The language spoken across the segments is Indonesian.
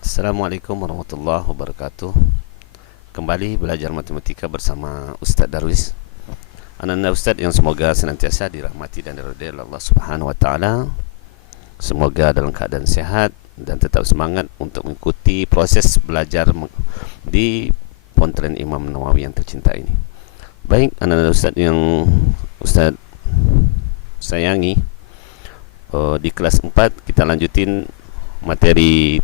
Assalamualaikum warahmatullahi wabarakatuh. Kembali belajar matematika bersama Ustadz Darwis. Anak-anak Ustadz yang semoga senantiasa dirahmati dan diridhai oleh Allah Subhanahu wa taala. Semoga dalam keadaan sehat dan tetap semangat untuk mengikuti proses belajar di Pontren Imam Nawawi yang tercinta ini. Baik, anak-anak Ustadz yang Ustadz sayangi, di kelas 4 kita lanjutin materi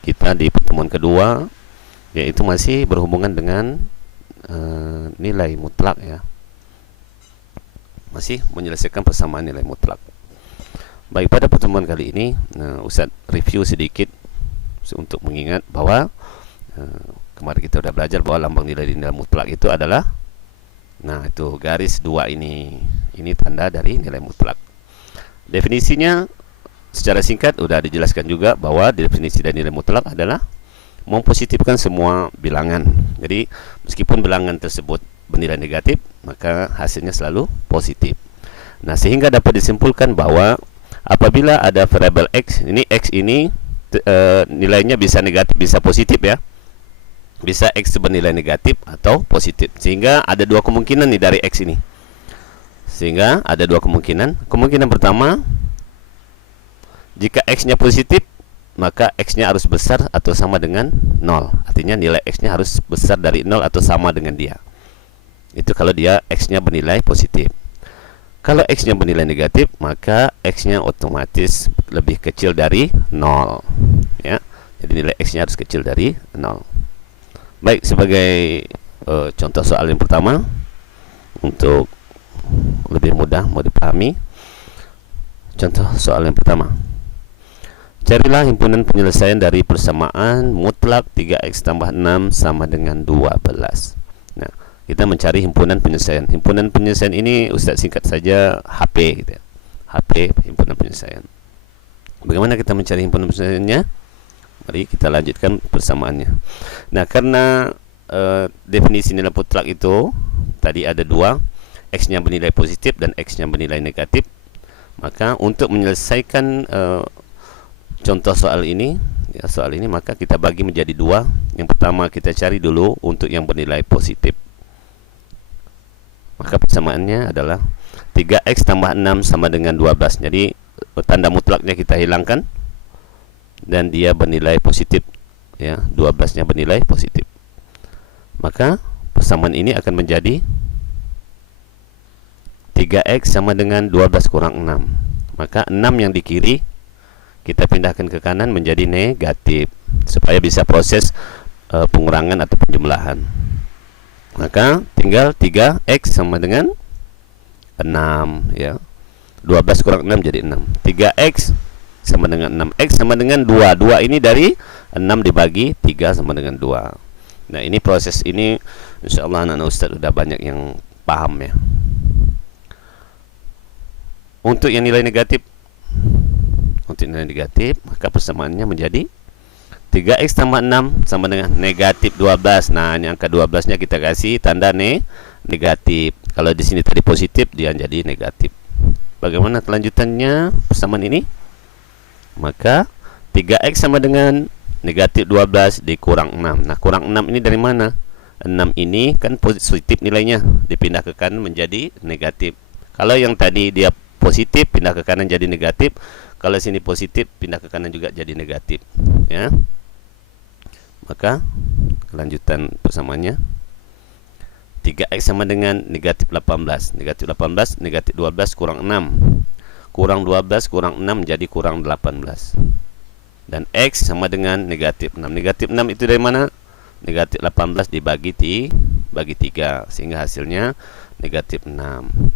kita di pertemuan kedua, yaitu masih berhubungan dengan nilai mutlak ya. Masih menyelesaikan persamaan nilai mutlak. Baik, pada pertemuan kali ini Ustadz review sedikit untuk mengingat bahwa kemarin kita sudah belajar bahwa lambang nilai mutlak itu adalah, nah itu garis dua ini tanda dari nilai mutlak. Definisinya secara singkat sudah dijelaskan juga bahwa definisi dari nilai mutlak adalah mempositifkan semua bilangan. Jadi meskipun bilangan tersebut bernilai negatif, maka hasilnya selalu positif. Nah, sehingga dapat disimpulkan bahwa apabila ada variabel x ini nilainya bisa negatif bisa positif ya. Bisa x bernilai negatif atau positif. Sehingga ada dua kemungkinan nih dari x ini. Sehingga ada dua kemungkinan. Kemungkinan pertama, jika x-nya positif, maka x-nya harus besar atau sama dengan 0. Artinya nilai x-nya harus besar dari 0 atau sama dengan dia. Itu kalau dia x-nya bernilai positif. Kalau x-nya bernilai negatif, maka x-nya otomatis lebih kecil dari 0 ya. Jadi nilai x-nya harus kecil dari 0. Baik, sebagai contoh soal yang pertama, untuk lebih mudah mau dipahami, contoh soal yang pertama, carilah himpunan penyelesaian dari persamaan mutlak 3x tambah 6 sama dengan 12. Nah, kita mencari himpunan penyelesaian. Himpunan penyelesaian ini Ustaz singkat saja HP gitu ya. HP, himpunan penyelesaian. Bagaimana kita mencari himpunan penyelesaiannya? Mari kita lanjutkan persamaannya. Nah, karena definisi nilai mutlak itu tadi ada dua, x-nya bernilai positif dan x-nya bernilai negatif. Maka untuk menyelesaikan contoh soal ini maka kita bagi menjadi dua. Yang pertama kita cari dulu untuk yang bernilai positif. Maka persamaannya adalah 3x tambah 6 sama dengan 12. Jadi tanda mutlaknya kita hilangkan dan dia bernilai positif ya, 12-nya bernilai positif. Maka persamaan ini akan menjadi 3x sama dengan 12 kurang 6. Maka 6 yang di kiri kita pindahkan ke kanan menjadi negatif supaya bisa proses pengurangan atau penjumlahan. Maka tinggal 3x sama dengan 6 ya. 12 kurang 6 jadi 6. 3x sama dengan 6. X sama dengan 2. 2 ini dari 6 dibagi 3 sama dengan 2. Nah, ini proses ini insyaallah anak-anak Ustaz sudah banyak yang paham ya. Untuk yang nilai negatif, maka persamaannya menjadi 3x tambah 6 sama dengan negatif 12. Nah, ini angka 12-nya kita kasih tanda negatif. Kalau di sini tadi positif, dia jadi negatif. Bagaimana kelanjutannya persamaan ini? Maka 3x sama dengan negatif 12 dikurang 6. Nah, kurang 6 ini dari mana? 6 ini kan positif nilainya, dipindah ke kanan menjadi negatif. Kalau yang tadi dia positif, pindah ke kanan jadi negatif. Kalau sini positif, pindah ke kanan juga jadi negatif ya. Maka kelanjutan persamaannya 3x sama dengan negatif 18. Negatif 18, negatif 12 kurang 6. Kurang 12 kurang 6 jadi kurang 18. Dan x sama dengan negatif 6. Negatif 6 itu dari mana? Negatif 18 dibagi 3, sehingga hasilnya negatif 6.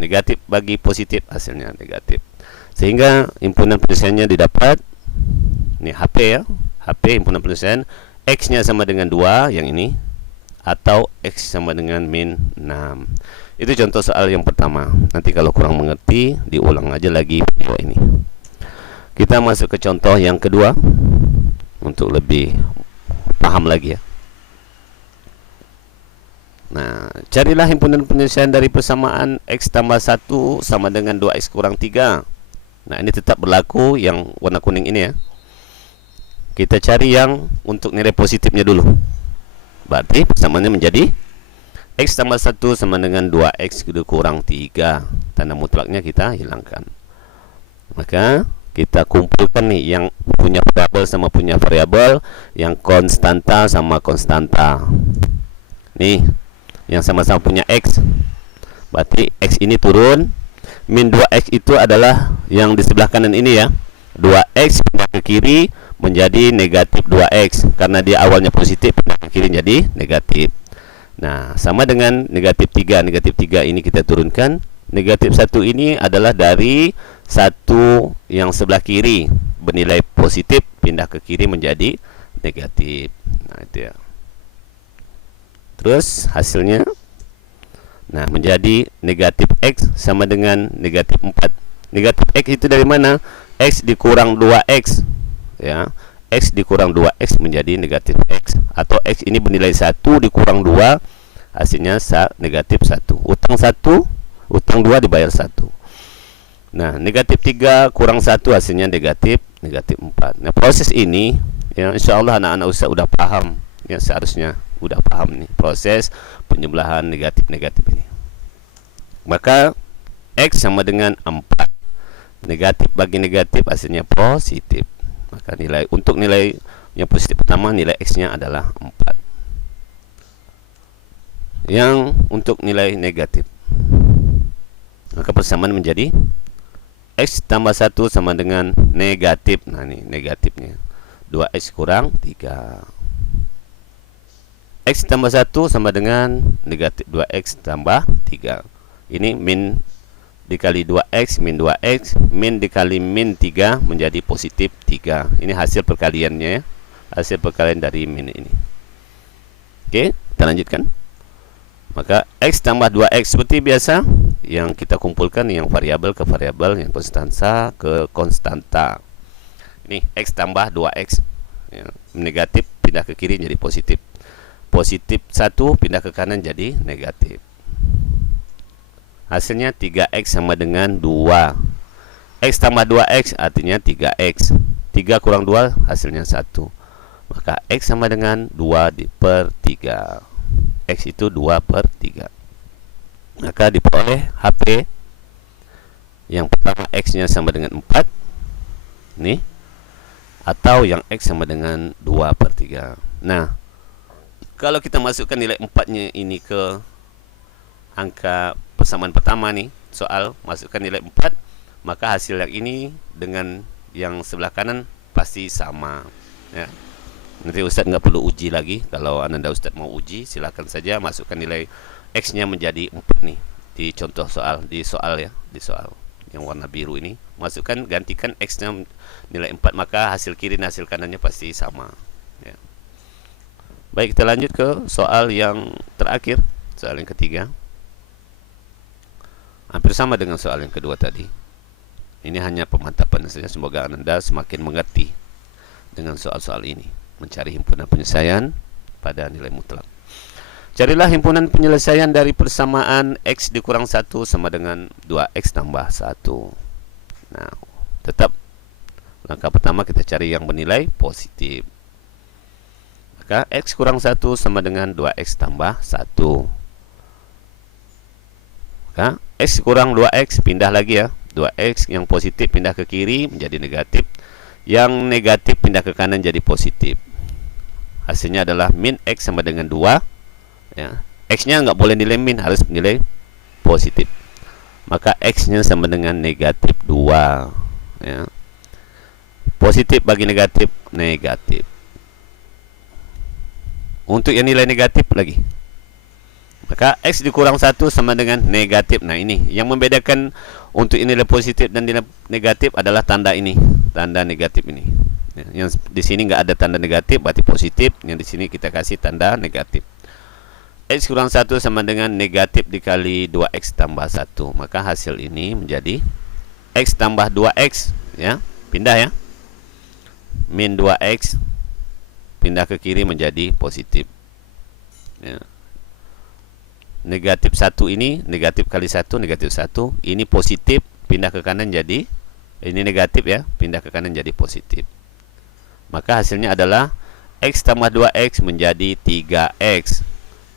Negatif bagi positif, hasilnya negatif. Sehingga himpunan penyelesaiannya didapat, ini HP ya, HP himpunan penyelesaian, x-nya sama dengan 2 yang ini, atau x sama dengan min 6. Itu contoh soal yang pertama. Nanti kalau kurang mengerti, diulang aja lagi video ini. Kita masuk ke contoh yang kedua untuk lebih paham lagi ya. Nah, carilah himpunan penyelesaian dari persamaan x tambah 1 sama dengan 2x kurang 3. Nah, ini tetap berlaku yang warna kuning ini ya. Kita cari yang untuk nilai positifnya dulu. Berarti persamaannya menjadi X tambah 1 sama dengan 2X kurang 3. Tanda mutlaknya kita hilangkan. Maka kita kumpulkan nih yang punya variabel sama punya variabel, yang konstanta sama konstanta. Nih, yang sama-sama punya X. Berarti X ini turun. Min 2X itu adalah yang di sebelah kanan ini ya. 2X pindah ke kiri menjadi negatif 2X. Karena dia awalnya positif, pindah ke kiri jadi negatif. Nah, sama dengan negatif 3. Negatif 3 ini kita turunkan. Negatif 1 ini adalah dari 1 yang sebelah kiri bernilai positif, pindah ke kiri menjadi negatif. Nah, itu ya. Terus hasilnya, nah, menjadi negatif X sama dengan negatif 4. Negatif X itu dari mana? X dikurang 2X ya. X dikurang 2X menjadi negatif X. Atau X ini bernilai 1 dikurang 2, hasilnya negatif 1. Utang 1, utang 2 dibayar 1. Nah, negatif 3 kurang 1 hasilnya negatif 4. Nah, proses ini ya, insya Allah anak-anak Ustaz udah paham ya, seharusnya udah paham nih proses penjumlahan negatif-negatif ini. Maka X sama dengan 4. Negatif bagi negatif hasilnya positif. Maka nilai untuk nilai yang positif pertama, nilai X-nya adalah 4. Yang untuk nilai negatif, maka persamaan menjadi X tambah 1 sama dengan negatif. Nah, ini negatifnya 2X kurang 3. X tambah 1 sama dengan negatif 2X tambah 3. Ini min dikali 2X min 2X min dikali min 3 menjadi positif 3. Ini hasil perkaliannya ya. Hasil perkalian dari min ini. Oke, kita lanjutkan. Maka X tambah 2X seperti biasa, yang kita kumpulkan yang variabel ke variabel, yang konstanta ke konstanta. Ini X tambah 2X ya, negatif pindah ke kiri jadi positif. Positif 1 pindah ke kanan jadi negatif. Hasilnya 3X sama dengan 2. X tambah 2X artinya 3X. 3 kurang 2 hasilnya 1. Maka X sama dengan 2 per 3. X itu 2 per 3. Maka diperoleh HP yang pertama X-nya sama dengan 4 nih, atau yang X sama dengan 2 per 3. Nah, kalau kita masukkan nilai 4-nya ini ke angka persamaan pertama nih, soal masukkan nilai 4, maka hasil yang ini dengan yang sebelah kanan pasti sama ya. Nanti Ustadz nggak perlu uji lagi. Kalau Anda Ustadz mau uji, silakan saja masukkan nilai X-nya menjadi 4 nih di contoh soal, di soal ya, di soal yang warna biru ini. Masukkan, gantikan X-nya nilai 4, maka hasil kiri dan hasil kanannya pasti sama ya. Baik, kita lanjut ke soal yang terakhir, soal yang ketiga. Hampir sama dengan soal yang kedua tadi. Ini hanya pemantapan saja. Semoga Anda semakin mengerti dengan soal-soal ini. Mencari himpunan penyelesaian pada nilai mutlak. Carilah himpunan penyelesaian dari persamaan X dikurang 1 sama dengan 2X tambah 1. Nah, tetap langkah pertama kita cari yang bernilai positif. Maka X kurang 1 sama dengan 2X tambah 1. Maka X kurang 2X pindah lagi ya. 2X yang positif pindah ke kiri menjadi negatif. Yang negatif pindah ke kanan jadi positif. Hasilnya adalah min X sama dengan 2 ya. X-nya nggak boleh nilai min, harus nilai positif. Maka X-nya sama dengan negatif 2 ya. Positif bagi negatif, negatif. Untuk yang nilai negatif lagi, maka X dikurang 1 sama dengan negatif. Nah, ini yang membedakan untuk nilai positif dan nilai negatif adalah tanda ini, tanda negatif ini. Yang di sini nggak ada tanda negatif, berarti positif. Yang di sini kita kasih tanda negatif. X kurang 1 sama dengan negatif dikali 2X tambah 1. Maka hasil ini menjadi X tambah 2X ya, pindah ya. Min 2X pindah ke kiri menjadi positif ya. Negatif 1 ini, negatif kali 1, negatif 1. Ini positif, pindah ke kanan jadi, ini negatif ya, pindah ke kanan jadi positif. maka hasilnya adalah X tambah 2X menjadi 3X.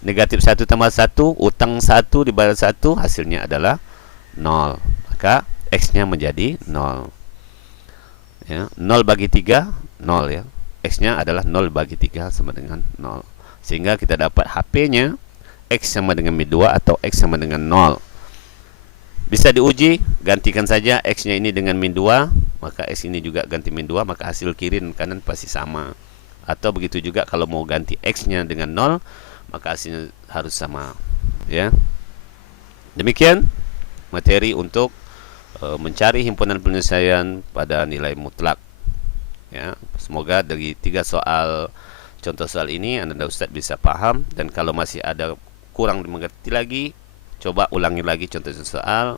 Negatif 1 tambah 1, utang 1 dibayar 1, hasilnya adalah 0. Maka X-nya menjadi 0. Ya, 0 bagi 3, 0 ya. X-nya adalah 0 bagi 3 sama dengan 0. Sehingga kita dapat HP-nya X sama dengan min 2 atau X sama dengan 0. Bisa diuji, gantikan saja X-nya ini dengan min 2, maka X ini juga ganti min 2, maka hasil kiri dan kanan pasti sama. Atau begitu juga kalau mau ganti X-nya dengan 0, maka hasilnya harus sama. Ya. Demikian materi untuk mencari himpunan penyelesaian pada nilai mutlak. Ya, semoga dari 3 soal contoh soal ini Anda Ustaz bisa paham, dan kalau masih ada kurang dimengerti lagi, coba ulangi lagi contoh soal,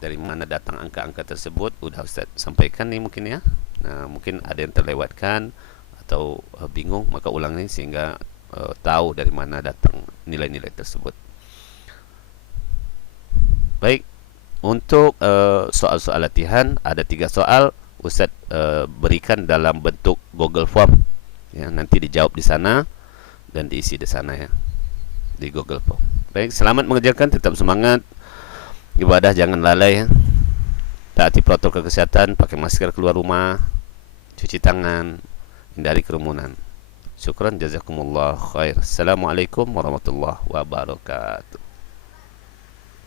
dari mana datang angka-angka tersebut. Udah Ustaz sampaikan nih mungkin ya. Nah, mungkin ada yang terlewatkan atau bingung, maka ulangi sehingga tahu dari mana datang nilai-nilai tersebut. Baik, untuk soal-soal latihan ada 3 soal Ustaz berikan dalam bentuk Google Form. Ya, nanti dijawab di sana dan diisi di sana ya, di Google Form. Baik, selamat mengerjakan, tetap semangat. Ibadah jangan lalai ya. Taati protokol kesehatan, pakai masker keluar rumah, cuci tangan, hindari kerumunan. Syukran, jazakumullah khair. Assalamualaikum warahmatullahi wabarakatuh.